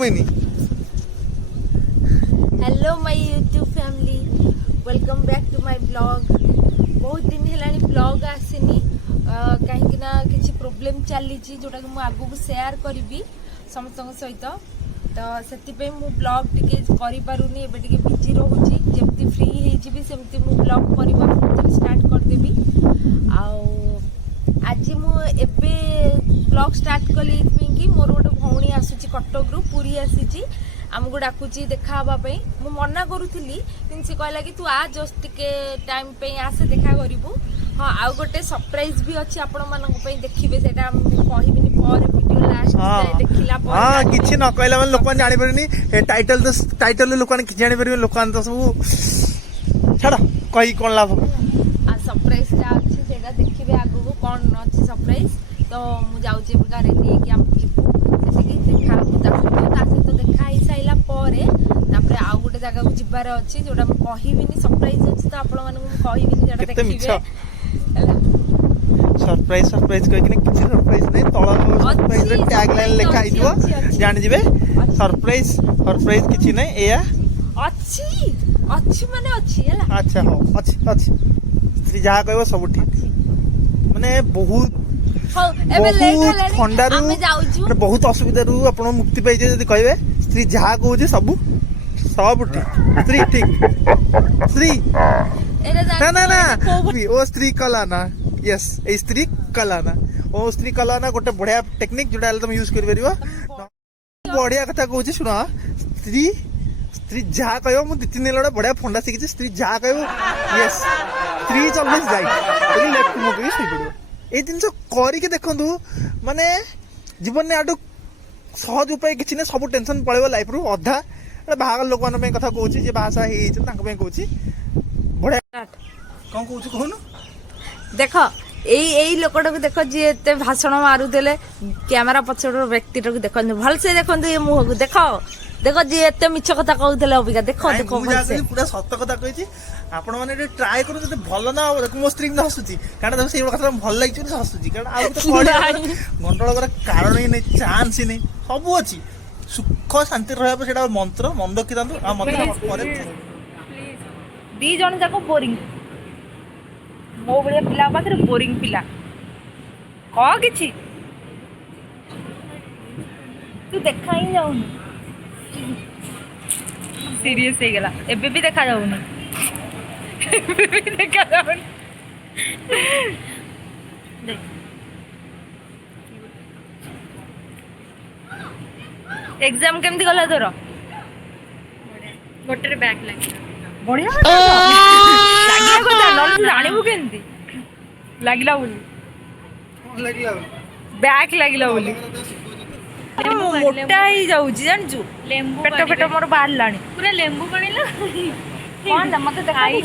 मैंने hello my YouTube family welcome back to my blog. बहुत दिन है ब्लॉग आसनी कहीं किसी प्रोब्लेम चली जोटा कि मुझे आगू शेयर करी समस्त सहित तो से ब्लॉग टी करूनी एवं टे बिजी रोची जमी फ्री होमती ब्लॉग करवा स्टार्ट करदेवी। आज मुझे ब्लॉग स्टार्ट कली कि मोर गोटे भौणी आसूची कटक रु पूरी आसी आमको डाकुची देखा मु मना करूली सी कहला कि तू आ जस्ट टिके टाइम पे आसे देखा करू। हाँ आउ गोटे सरप्राइज भी अच्छी आपण मानक देखिबे सेटा कहबिनी पर वीडियो लास्ट देखिला पर हां किछि न कहला मन लोकन जानि परनी टाइटल लोकन कि जानि परबे लोकन तो सब छाड़ कहि कोन लाभ आ सरप्राइज ता अच्छी सेटा देखिबे आगु को कोन अच्छी सरप्राइज तो मु जाउची प्रकार रेडी है कि हम जिपु सेठी देखा तो देखा ही साइला परे तापरे आउ गोटे जगह को जिबार अछि जोटा मु कहिबिनी सरप्राइज अछि तो आपण मानक मु कहिबिनी जेटा देखिबे सरप्राइज कहि कि किछि सरप्राइज नै तळा सरप्राइज रे टैग लाइन लिखा आइदिबो जानि जिवे सरप्राइज किछि नै एया अच्छी माने अच्छी हला। अच्छा हो अच्छी स्त्री जा कहबो सब ठीक माने बहुत ठंडा बहुत असुविधा रू आप मुक्ति पाइजे जदि कहबे स्त्री जहा कहूजे सब ठीक स्त्री ठीक स्त्री ना ओ स्त्री कलाना यस ए स्त्री कलाना ओ स्त्री कलाना गोटे बढ़िया टेक्निक जोटा तुम यूज कर परिबो बढ़िया कथा कहूजे सुना स्त्री जहा कहबो मु 2-3 दिन लड़ा बढ़िया फंडा सिखिছে स्त्री जहा कहबो यस स्त्री ऑलवेज राइट लेफ्ट मु कहि सही पड़ो ए जिनस करिके देखंतु माने जीवन ने आडू सहज उपाय किछि ने सब टेंशन पळेबो लाइफ रु अधा बाहागर लोक मन पे कथा कहूची जे भाषा हे छ तांक पे कहूची बढ़िया कोन कहूची कहनु देखो एई लोकटा को देखो जे एते भाषण मारु देले कैमरा पछड़ व्यक्ति को देखो भल से देखो ये मुंह को देखो जे एते मिछ कथा कहउतले अबिका देखो भल से पूरा सत्य कथा कहिची आपण माने ट्राई करू जते भलो ना हो देखो मो स्ट्रिंग न हसुची कारण से सेइ कथा भल लागिची न हसुची कारण आ तो गंडल कर कारण ही नै चांस ही नै सब अछि सुख शांति रहबो सेटा मंत्र मन रखि दांतु आ मंत्र पर प्लीज दी जण जाको बोरिंग मो बळे पिला पाखरे बोरिंग पिला क किछि तू देखा ही जाउनी सीरियस हे गेला एबे भी देखा जाउनी देखा जाउनी देख एग्जाम केमती गला तोर गोटे बैक लाग बढ़िया लागिला कोता नल जानिबु केमती लागिला बोली बैक लागिला बोली मोटा ही जाउची जानजु लेंबू पेट मोर बाहर लाणी पूरा लेंबू बणिला कोन मते देखाई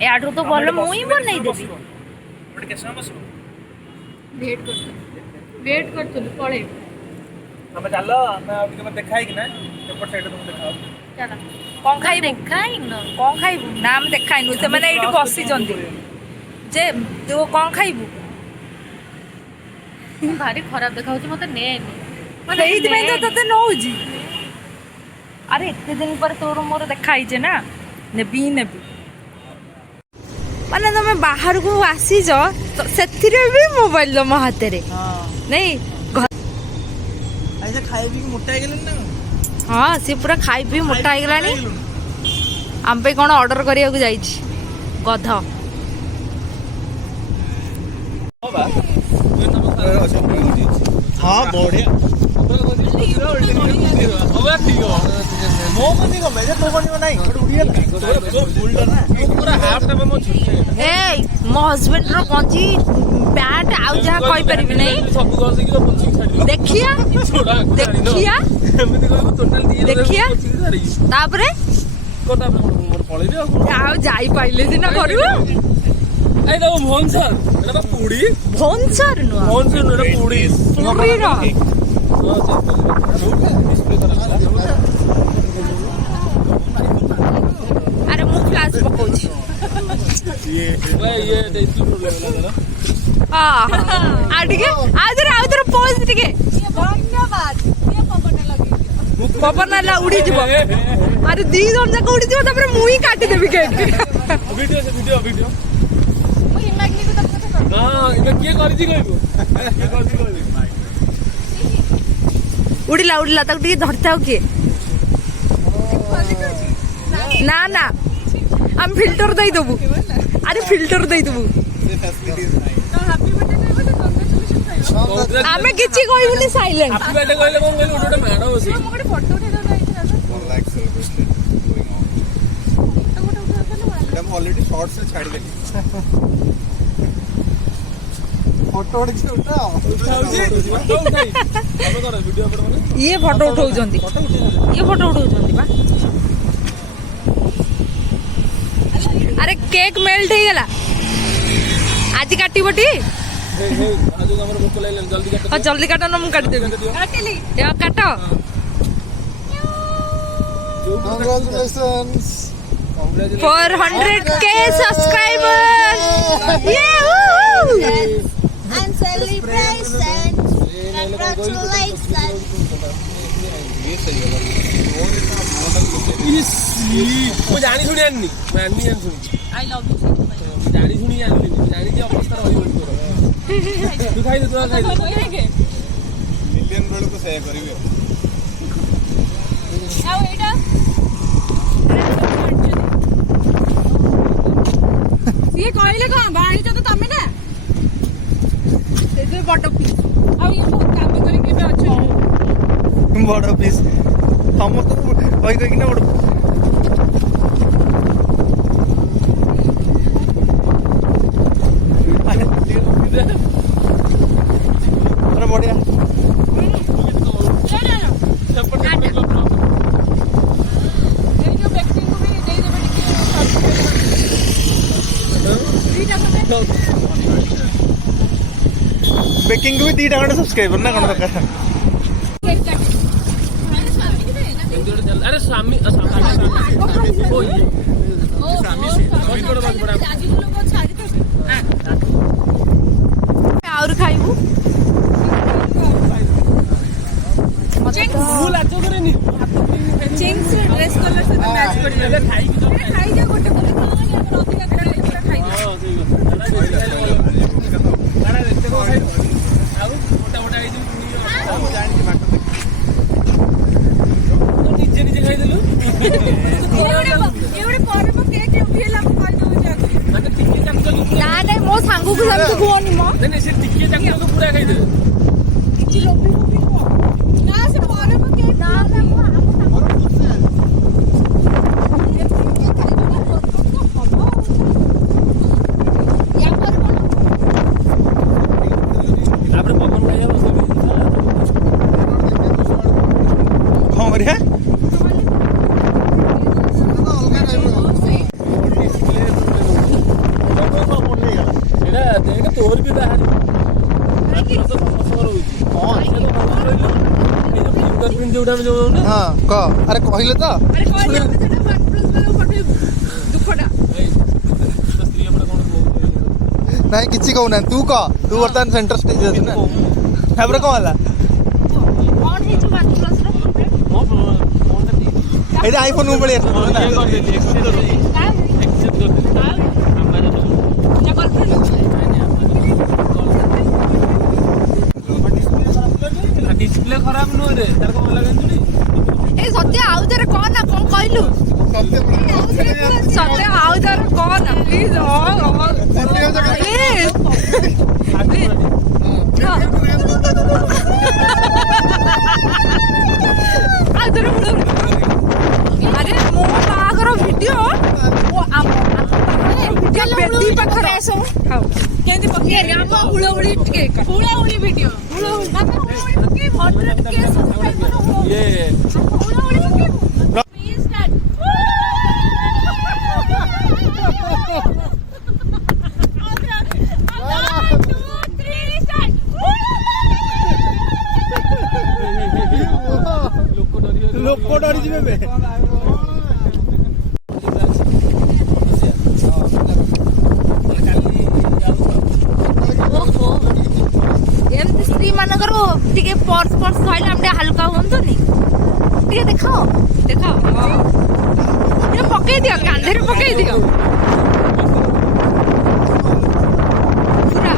ए आठो तो बोल मुई बनै देबी ओटे केसा बसो वेट करतलु पळे हमें चलो मैं अब के देखाई कि ना पेपर साइड तुम देखाओ चला कोन खाई देखाई न कोन खाइबु नाम देखाई नु से माने एठी बसी जंदी जे तू कोन खाइबु भारी खराब देखाउची मते ने माने एही में तो तते नौजी अरे इतने दिन पर तोर मोर देखाई जे ना नेबी माने तुम बाहर को आसी जो से भी मोबाइल दो मो हाथ रे नहीं ऐसे खाई भी मोटा हो गेलन ना हाँ सी पूरा खाई पी मोटा हो गलानी आम पे कौन ऑर्डर करिया को जाई छी गध हां बढ़िया मो बनी को मेरे तो बनी नहीं उड़िया तो फुल ना पूरा हाफ टाइम मो छुटी ए मो हस्बैंड रो पंची पैंट आउ जा कहि परिबि नहीं सब गसे की तो पुछी छाड़ी देखिया एमती को टोटल दिए देखिया तापरे कोटा मोर पळै दे आउ जाई पाइले सिना करू ए तो भोनसर एटा पुडी भोनसर नु एटा पुडी रो अरे मु फ्लाश पकोची ये देखी प्रॉब्लम है ना आ टिके आउतर पोज टिके धन्यवाद ये पवन लगे पवन नाला उड़ी जीव अरे दी जन जाक उड़ी जीव तापर मुई काटी देबी केक वीडियो से वीडियो मु हिमाग्नि को तक कर हां इबे के करजी कहबो के करजी कहबो उड़िला ताक टिके धरताओ के ना ना हम फिल्टर दई देबू अरे फिल्टर दई देबू तो हैप्पी बर्थडे कहबो तो कांग्रेचुलेशन कहबो आमे किछि कहबुनी साइलेंट हैप्पी बर्थडे कहले कोन कहले ओटा माडो बसी मु गोटे फोटो उठे दो I'm already short से छाड़ देली फोटो उठाओ फोटो उठाई अब कर वीडियो पर माने ये फोटो उठाउजंती ये फोटो उठाउजंती बा अरे केक मेल्ट हो गला आज काटिबटी हे आज हमर भूख लागले जल्दी काट हाँ जल्दी काटो ना मु काट देबी काटली या काटो Congratulations 400k subscribers and celebration congratulations ମୁଁ ଜାଣି ଶୁଣି ଆଣିନି ମୁଁ ଆଣିନି ଜାଣି ଶୁଣି I love you ଜାଣି ଶୁଣି ଆଣିନି ମୁଁ ଜାଣିଛି ଅବସ୍ଥା ରହିବ ତୋର ତୁ ଖାଇଦେ ତୁ ଖାଇଦେ मिलियन बेलू सेया करिवे ଆଉ ଏଇଟା ସିଏ କହିଲେ କଣ ବାଣିଛ ତ ତମେ ନା ସେଇଥିରେ ବଟ ପିସ୍ ଆଉ ଇଏ ବହୁତ କାମ କରିକି ଏବେ ଅଛନ୍ତି ବଡ ପିସ୍ ସମସ୍ତଙ୍କୁ କହି କହିକିନା ବଡ ଆରେ ବଢିଆ ଏଇ ଯୋଉ ବ୍ୟକ୍ତିଙ୍କୁ ବି ଦେଇଦେବେ ଟିକେ ବେକିଂ ବି 2ଟା ଖଣ୍ଡେ ସବସ୍କ୍ରାଇबर ନା କଣ ଦରକାର अरे स्वामी ओ ये स्वामी से कोई बड़ा और खाइबू फूल आचो करे नी चिंग्स ड्रेस कलर से मैच कर अरे खाई की तो खाई जा गोटे बोले अधिका खाई हां ठीक है काड़ा देखते को खाई आउ मोटा मोटा आई जो जानि बाटो निजे निजे खाई देलु एवढे परम केक उठेला कॉल दो जाके माने टिके चाक तो ना नहीं मो सांगू को सब कुहनी मो नहीं से टिके चाक तो पूरा खाई दे କିଛି ଲୋଭି ଲୋଭି ନୁହଁ ନା ସେ परम କେକ୍ ନା ନା ମୁଁ तापर पवन खाइया बस କଣ କରିବା एटा देख तोर भी बाहर तो समस्या रहउची फिंगरप्रिंट जोडा में जो ना ହଁ କହ ଆରେ କହିଲେ ତ अरे कॉल सेटा 1+ वाला पठेबू दुखडा स्त्री अपना कोन कहू ନାଇଁ କିଛି କହୁନାହାନ୍ତି ତୁ କହ ତୁ ବର୍ତ୍ତମାନ ସେଣ୍ଟର ଷ୍ଟେଜ୍ ଅଛି ନା ତାପରେ କଣ ହେଲା କଣ ହେଇଛୁ 1+ ର मो फोन ता ठीक ଏଇଟା ଆଇଫୋନ୍ ମୁଁ ପଳେଇ ଆସିବ ये कर दे एक्सेप्ट कर दे हमारे तो या गर्लफ्रेंड डिस्प्ले खराब न रे तार को लगा जुडी ए सत्य आउ जरा कह ना कौन कहलू सत्य आउ जरा कह ना प्लीज अरे मो बागर वीडियो वो आम बेटी पाखरे आसो केंदी पके आम हुळहुळी टिके हुळहुळी वीडियो हुळहुळी मात्र हुळहुळी पके 100k सब्सक्राइबर हुळहुळी ये हुळहुळी पके प्लीज स्टार्ट ଲୋକ ଡରି ଯିବେ ବେ काली ବର୍ଷ ସଇଲେ ଆମେ ଟିକେ ହାଲକା ହୁଅନ୍ତୁନି ଟିକେ ଦେଖାଅ ଦେଖାଅ ଟିକେ ପକେଇ ଦିଅ କାନ୍ଧରେ ପକେଇ ଦିଅ ପୁରା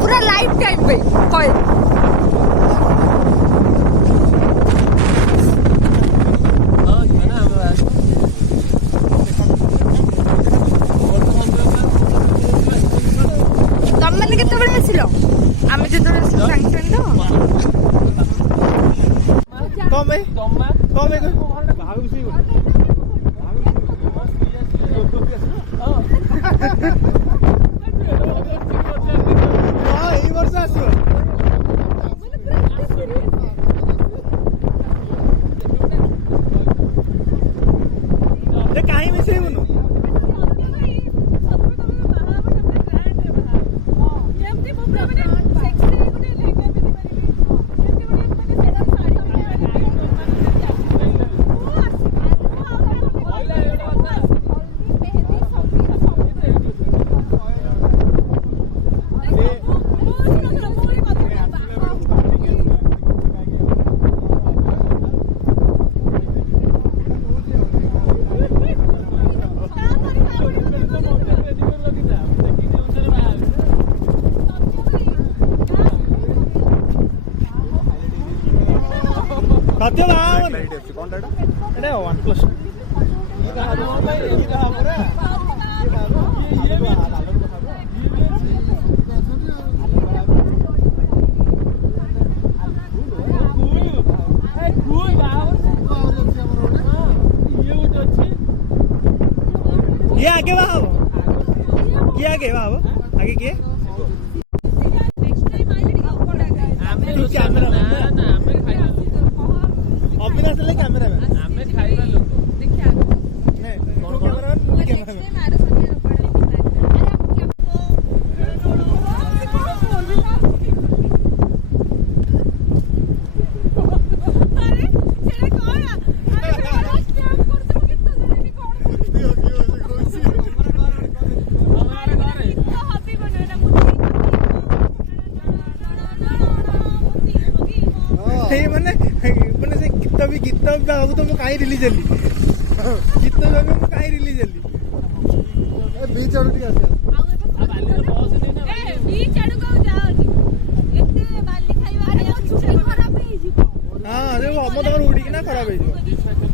ପୁରା ଲାଇଫ ଟାଇମ ପାଇଁ କଏ ତମମାନେ କେତେବେଳେ ଆସିଲ ଆମେ ଯେତେବେଳେ ଆସିଲୁ ସାଙ୍ଗେ ସାଙ୍ଗେ ତ କଣ ପାଇଁ କଣ ପାଇଁ ହଁ ଏଇ ବର୍ଷ ଆସିବ କାହିଁ ମିଶେଇବୁନୁ ସତ୍ୟ ବାହାବନି ଏଇଟା OnePlus ये आगे बाहर किए आगे बाहर आगे किए कैमरा अविनाश ले कैमरा में ଆମେ ଖାଇବା ଲୋକ ମାନେ ସେ ଗୀତ ବି ଭାବୁ ତ ମୁଁ କାହିଁ ରିଲିଜ ହେଲି ଗୀତ ଭାବି ମୁଁ କାହିଁ ରିଲିଜ ହେଲି ବିଚ୍ ଆଡୁ ଟିକେ ଆସିବା ହଁ ସେ ହବ ତମର ଉଡ଼ିକିନା ଖରାପ ହେଇଯିବ